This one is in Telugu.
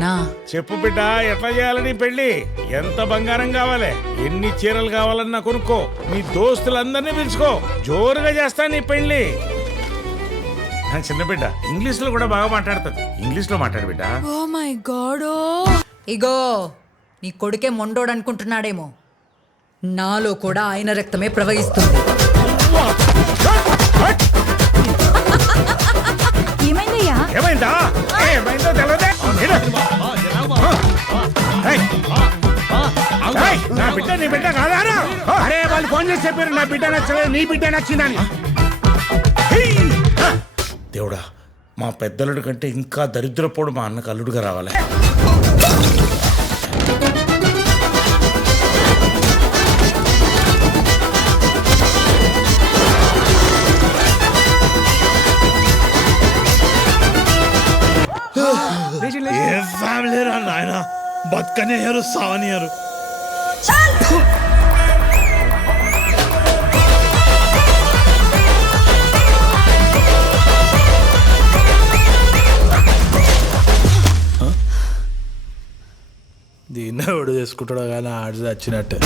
నాన్నా చెప్పు బిడ్డ, ఎట్లా చేయాలని పెళ్లి? ఎంత బంగారం కావాలి, ఎన్ని చీరలు కావాలన్నా కొనుక్కో, నీ దోస్తులందరినీ పిలుచుకో, జోరుగా చేస్తా నీ పెళ్లి. నా చిన్న బిడ్డ ఇంగ్లీష్ లో కూడా బాగా మాట్లాడుతుంది, ఇంగ్లీష్ లో మాట్లాడు బిడ్డ. Oh my God. ఇగో నీ కొడుకే మొండోడు అనుకుంటున్నాడేమో, నాలో కూడా ఆయన రక్తమే ప్రవహిస్తుంది. ఏమైందయ్యా? ఏమైందా? ఏమైందో తెలియదే. నా బిడ్డ నీ బిడ్డ కాదారా? అరే వాళ్ళు ఫోన్ చేసి చెప్పారు నా బిడ్డ నచ్చలేదు, నీ బిడ్డ నచ్చిందని. దేవుడా, మా పెద్దలుడి కంటే ఇంకా దరిద్రపోడు మా అన్నకు అల్లుడుగా రావాలి. ఏ ఫ్యామిలీ రా నాయన, బతకనియరు సావనియరు. దీన్నే ఎవడు చేసుకుంటాడో కానీ ఆడి చచ్చినట్టే.